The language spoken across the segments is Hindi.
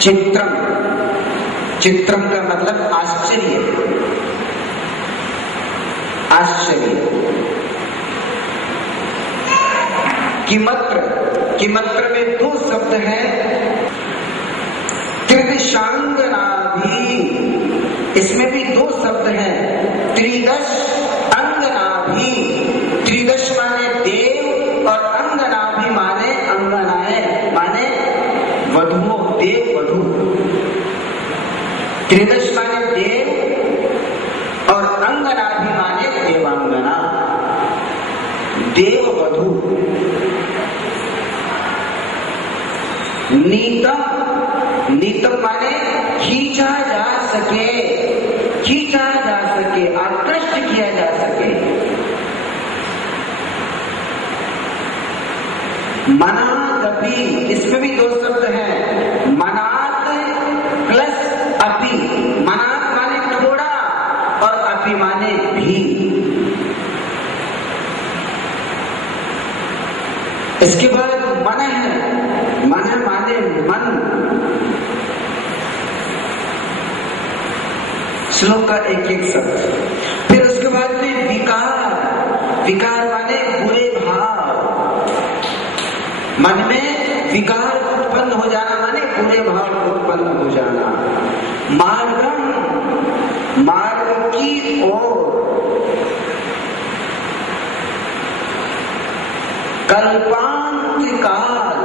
चित्रम, चित्रम का मतलब आश्चर्य, आश्चर्य। किमत्र, किमत्र में दो शब्द हैं, त्रिदशांगना भी, इसमें भी दो शब्द हैं, त्रिदश अंगना भी। त्रिदश माने देव और अंगना भी माने अंगनाएं, माने वधुओं, देव वधु। त्रिदश माने देव और अंगना भी माने देवांगना, देव वधु। नीतम, नीतम माने खींचा जा सके, खींचा जा सके, आकृष्ट किया जा सके। मनात अपि, इसमें भी दो शब्द हैं, मनात प्लस अपि। मनात माने थोड़ा और अपि माने भी। इसके बाद मन है, मन माने मन। श्लोक का एक एक शब्द। फिर उसके बाद में विकार, विकार माने बुरे भाव। मन में विकार उत्पन्न हो जाना माने बुरे भाव उत्पन्न हो जाना। मार्गम, मार्ग की ओर। कल्पांत काल,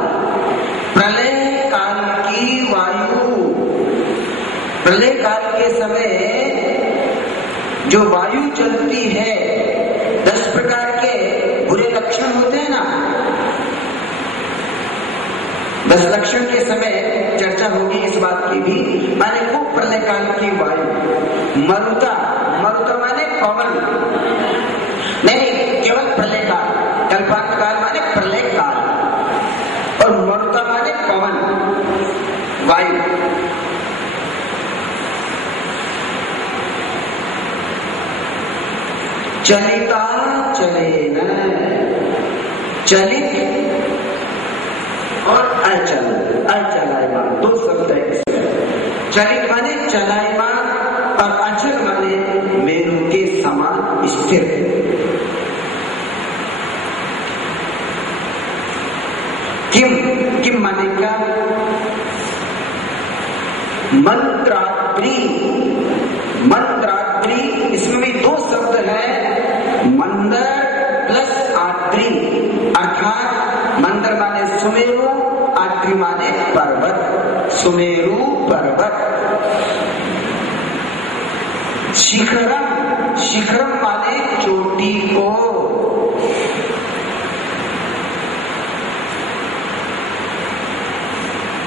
प्रलय काल की वायु। प्रलय काल के समय जो वायु चलती है, 10 प्रकार के बुरे लक्षण होते हैं ना, 10 लक्षण के समय चर्चा होगी इस बात की भी। माने वो प्रलय काल की वायु। मरुता, मरुता माने पवन, नहीं केवल प्रलय काल। कल्पांत काल माने प्रलय काल और मरुता माने पवन, वायु। चलिता चलेन, चलित और अचल, अचलायमान, दो शब्द है इसमें। चलित माने चलायमान और अचल माने मेरू के समान स्थिर। किम, किम माने क्या? मंत्रात्री, मंत्रात्री, इसमें भी दो शब्द है, मंदर प्लस आत्री। अर्थात मंदर माने सुमेरु, आत्री माने पर्वत, सुमेरु पर्वत। शिखरम, शिखरम माने चोटी को।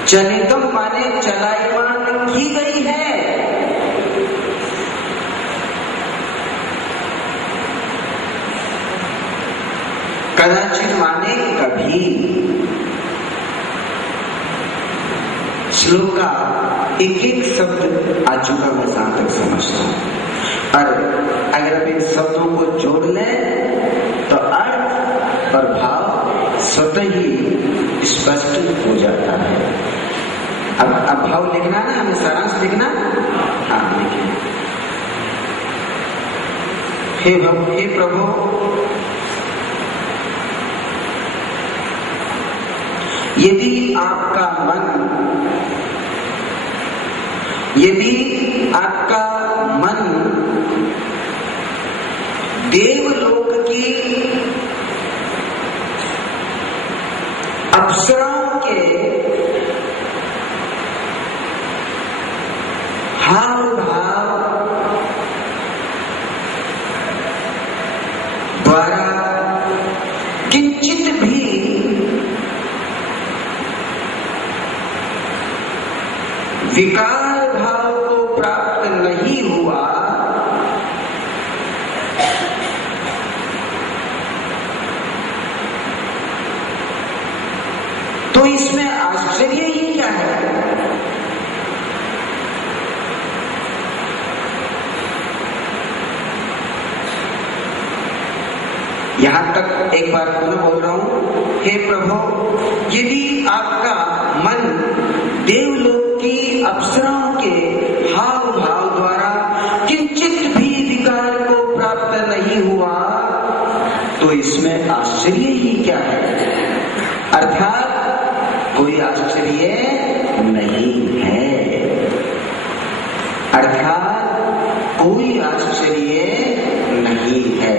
चलितम माने चलायमान की गई है। कदाचित माने कभी। श्लोक का एक एक शब्द आ चुका मैं जहां तक समझता हूं, और अगर आप इन शब्दों को जोड़ लें तो अर्थ और भाव स्वतः ही स्पष्ट हो जाता है। अब भाव लिखना ना, हमें सारांश लिखना। हाँ लिखिए। हे प्रभु, यदि आपका मन, यदि आपका मन देवलोक की अप्सराओं के हाव भाव द्वारा किंचित भी विकार भाव को प्राप्त नहीं हुआ, तो इसमें आश्चर्य ही क्या है? यहां तक एक बार पुनः बोल रहा हूं। हे प्रभु, यदि आपका मन देवलोक की अप्सराओं के हाव भाव द्वारा किंचित भी विकार को प्राप्त नहीं हुआ तो इसमें आश्चर्य ही क्या है? अर्थात कोई आश्चर्य नहीं है। अर्थात कोई आश्चर्य नहीं है।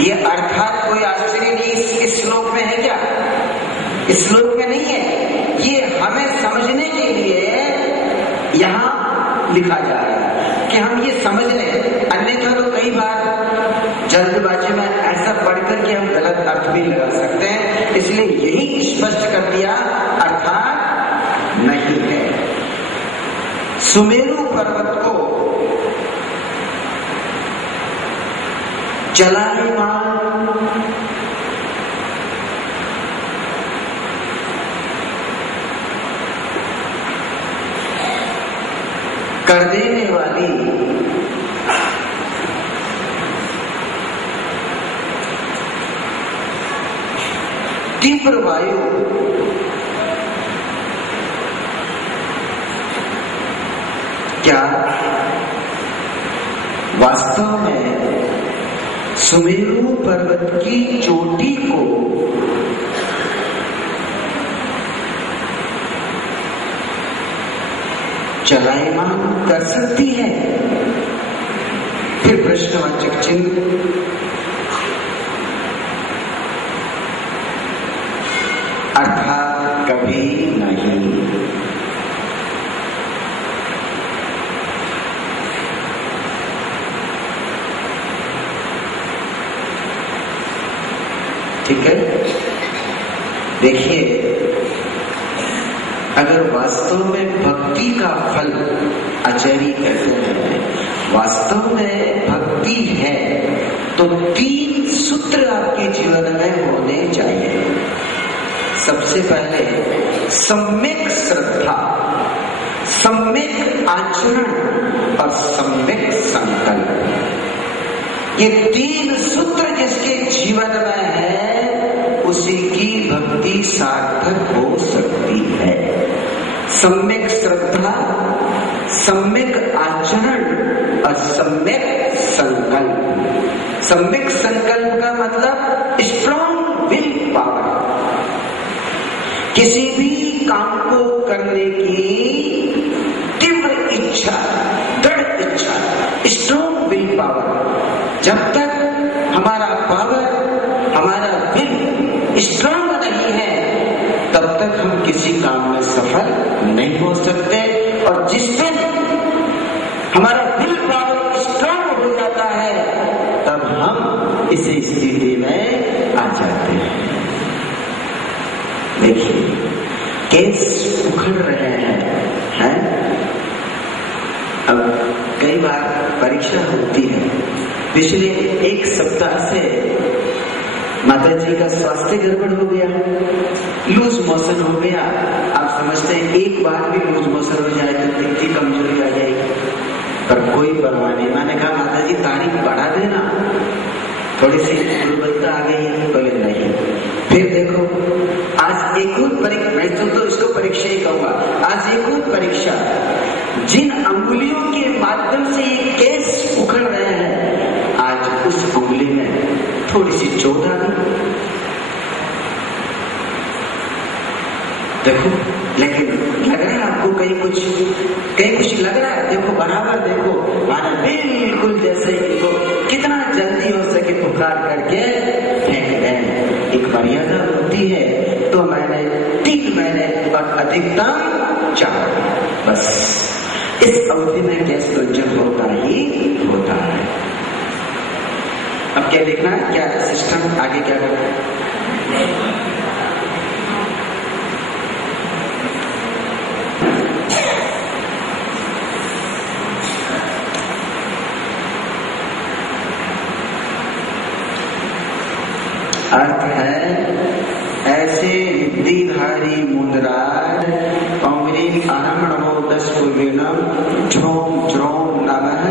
ये अर्थात कोई आश्चर्य नहीं इस श्लोक में है क्या? इस श्लोक में नहीं है। ये हमें समझने के लिए यहाँ लिखा जा रहा है कि हम ये समझ लें। अन्यथा तो कई बार जल्दबाजी में ऐसा पढ़कर के हम गलत अर्थ भी लगा सकते हैं, इसलिए यही स्पष्ट कर दिया अर्थात नहीं है। सुमेरु पर्वत को चलायमान कर देने वाली तीव्र वायु क्या वास्तव में सुमेरु पर्वत की चोटी को चलायमान कर सकती है? फिर प्रश्नवाचक चिन्ह। अर्थात कभी नहीं। ठीक है, देखिए, अगर वास्तव में भक्ति का फल आचार्य कहते हैं वास्तव में भक्ति है तो 3 सूत्र आपके जीवन में होने चाहिए। सबसे पहले सम्यक श्रद्धा, सम्यक आचरण और सम्यक संकल्प। ये 3 सूत्र जिसके जीवन में है उसी की भक्ति सार्थक हो सकती है। सम्यक श्रद्धा, सम्यक आचरण और सम्यक संकल्प। सम्यक संकल्प का मतलब स्ट्रॉन्ग विल पावर, किसी भी काम को करने की तीव्र इच्छा, दृढ़ इच्छा, स्ट्रॉन्ग विल पावर। जब तक हमारा पावर, हमारा विल स्ट्रॉन्ग नहीं है तब तक हम किसी काम में सफल नहीं हो सकते। और जिस दिन हमारा विल पावर स्ट्रॉन्ग हो जाता है तब हम इस स्थिति में आ जाते हैं। देखिए, केस उखड़ रहे हैं? अब कई बार परीक्षा होती है। पिछले 1 सप्ताह से माता जी का स्वास्थ्य गड़बड़ हो गया, लूज मोशन हो गया। आप समझते हैं एक बार भी लूज मोशन हो जाए तो कितनी कमजोरी आ जाएगी, पर कोई परवाह नहीं। मैंने कहा माता जी तारीख बढ़ा देना, थोड़ी सी दुर्बलता आ गई है। बोले नहीं। फिर देखो, आज एक और परीक्षा, मैं तो इसको परीक्षा ही कहूंगा। आज एक और परीक्षा, जिन अंगुलियों के माध्यम से ये केस उखड़ रहे हैं, आज उस अंगुली में थोड़ी सी चोट आ गई। देखो, लेकिन लग रहा है आपको कहीं कुछ लग रहा है। देखो बराबर देखो, माना बिल्कुल जैसे इनको कितना जल्दी हो सके पुकार करके फेंक दें। एक मर्यादा होती है, तो मैंने 3 महीने और अधिकतम 4, बस इस अवधि में गैस संचय होता ही होता है। अब क्या देखना है, क्या सिस्टम आगे क्या करना है। अर्थ है, ऐसे रिद्धिधारी मुद्रार अमृत अरमणो 10 पूर्णम झोम झोम नमः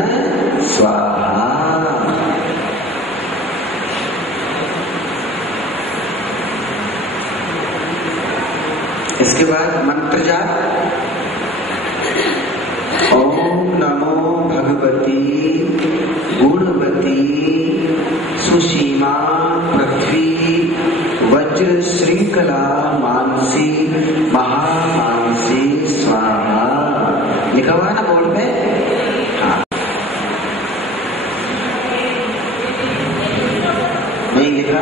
स्वाहा। इसके बाद मंत्र जाप, नमो भगवती गुणवती सुसीमा पृथ्वी वज्र श्रृंखला मानसी महामानसी स्वाहा। लिखा हुआ है ना बोर्ड में? हाँ, नहीं लिखा?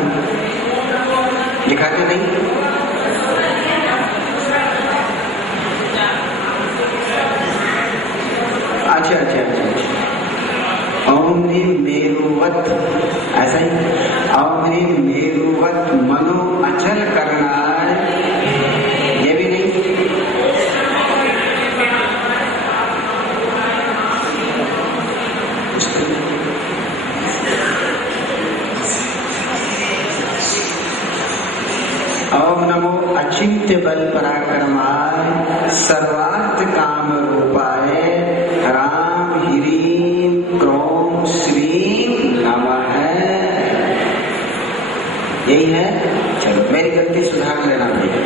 लिखा कि नहीं? अच्छा अच्छा अच्छा। ओम ह्रीं मेरुवत, ऐसा ही ओम ह्रीं मेरुवत मनो अचल करना है, ये भी नहीं? ओम नमो अचिंत्य बल पराक्रमाय सर्वार्थ काम रूपाय राम ह्रीं क्रोम श्रीं नमः। यही है। चलो मेरी गलती सुधार लेना भैया,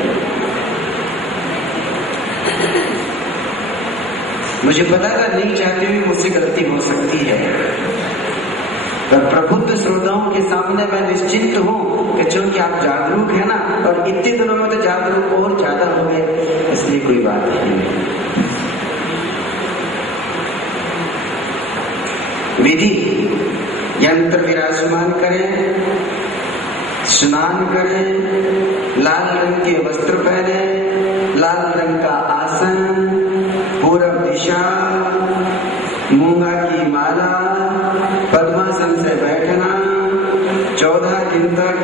मुझे पता था नहीं चाहते हुए मुझसे गलती हो सकती है, पर प्रबुद्ध श्रोताओं के सामने मैं निश्चिंत हूँ कि चूंकि आप जागरूक है ना, और इतने दिनों में तो जागरूक और ज्यादा हो गए, इसलिए कोई बात नहीं। विधि यंत्र विराजमान करें, स्नान करें, लाल रंग के वस्त्र पहने, लाल रंग का आसन, पूरब दिशा, मूंगा की माला, पद्मासन से बैठना, 14 दिन तक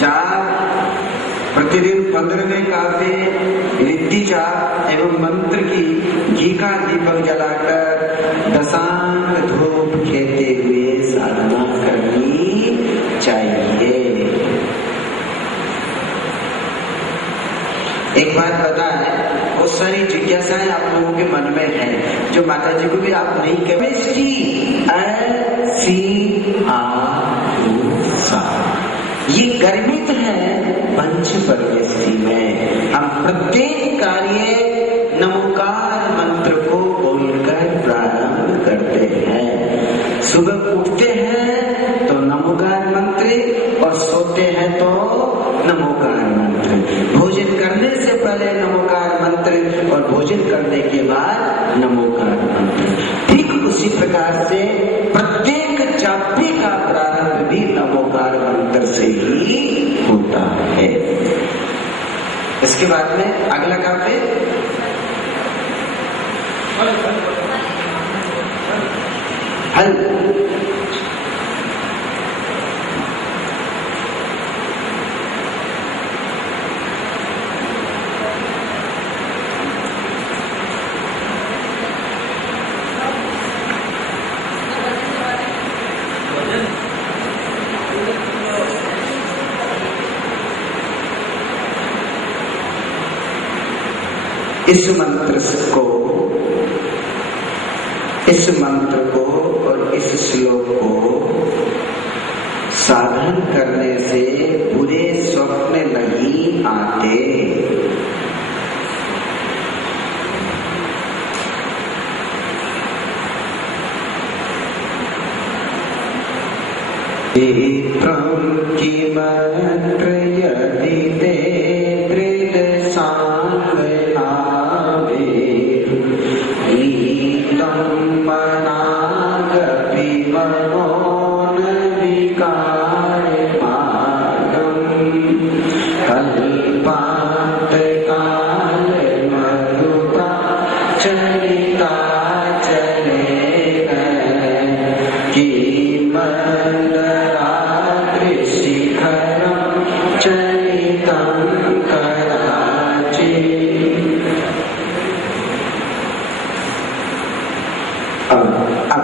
जाप, प्रतिदिन 15वें काव्य रिद्धि जाप एवं मंत्र की घी का दीपक जलाकर दशांग धूप खेते हुए साधना करनी चाहिए। एक बात पता है, बहुत सारी जिज्ञासाएं आप लोगों के मन में है जो माता जी को भी आप नहीं कहते। ये गर्मित है पंच परमेष्टि में। हम प्रत्येक कार्य नमोकार मंत्र को बोलकर प्रारंभ करते हैं। सुबह उठते हैं तो नमोकार मंत्र, और सोते हैं तो नमोकार मंत्र। भोजन करने से पहले नमोकार मंत्र, और भोजन करने के बाद नमोकार मंत्र। ठीक उसी प्रकार से प्रत्येक जापी का प्रारंभ भी नमोकार मंत्र से ही होता है। इसके बाद में अगला काव्य हल। इस मंत्र को और इस श्लोक को साधन करने से बुरे स्वप्न नहीं आते। मंत्र यदि ते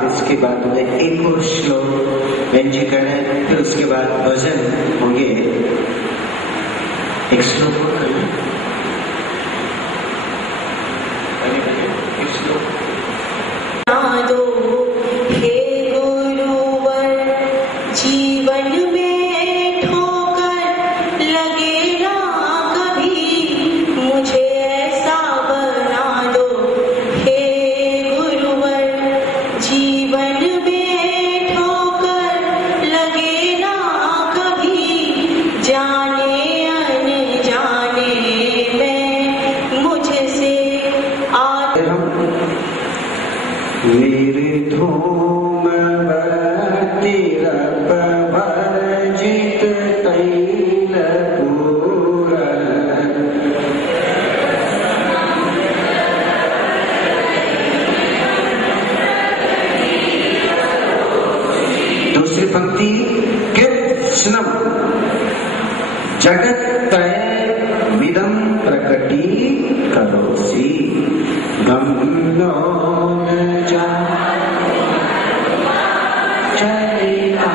इसके बाद में एक और श्लोक व्यंजी करें, फिर उसके बाद भजन होंगे। एक श्लोक और करें, एक श्लोक। जीवन में ठोकर लगे ना कभी, मुझे ऐसा बना दो तिरप वर्जित तैल पूर। दूसरी पंक्ति कृष्णम जगत तय विदम प्रकटी करोसि गम्यो न जा चरिता।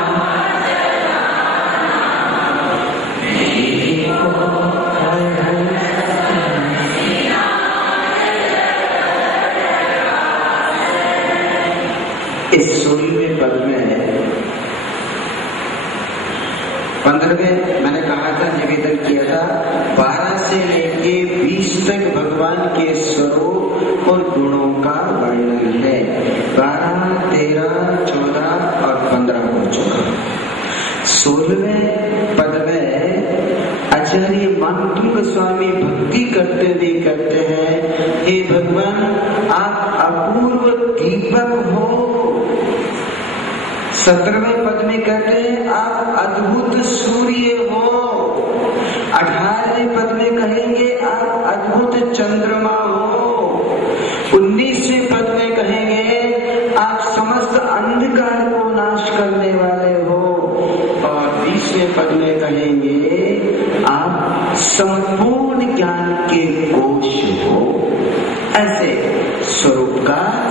इस 16वें पद में 15वें मैंने कहा था, निवेदन किया था, 12 से लेके 20 तक भगवान के स्वरूप और गुणों का वर्णन है। 12, 13, 14 और 15 हो चुका। 16वें पद में आचार्य मानकी गोस्वामी भक्ति करते हुए कहते हैं, हे भगवान आप अपूर्व दीपक हो। 17वें पद में कहते हैं आप अद्भुत सूर्य हो। 18वें पद में कहेंगे आप अद्भुत चंद्रमा हो। 19वें पद में कहेंगे आप समस्त अंधकार को नाश करने वाले हो। और 20वें पद में कहेंगे आप संपूर्ण ज्ञान के कोश हो। ऐसे स्वरूप का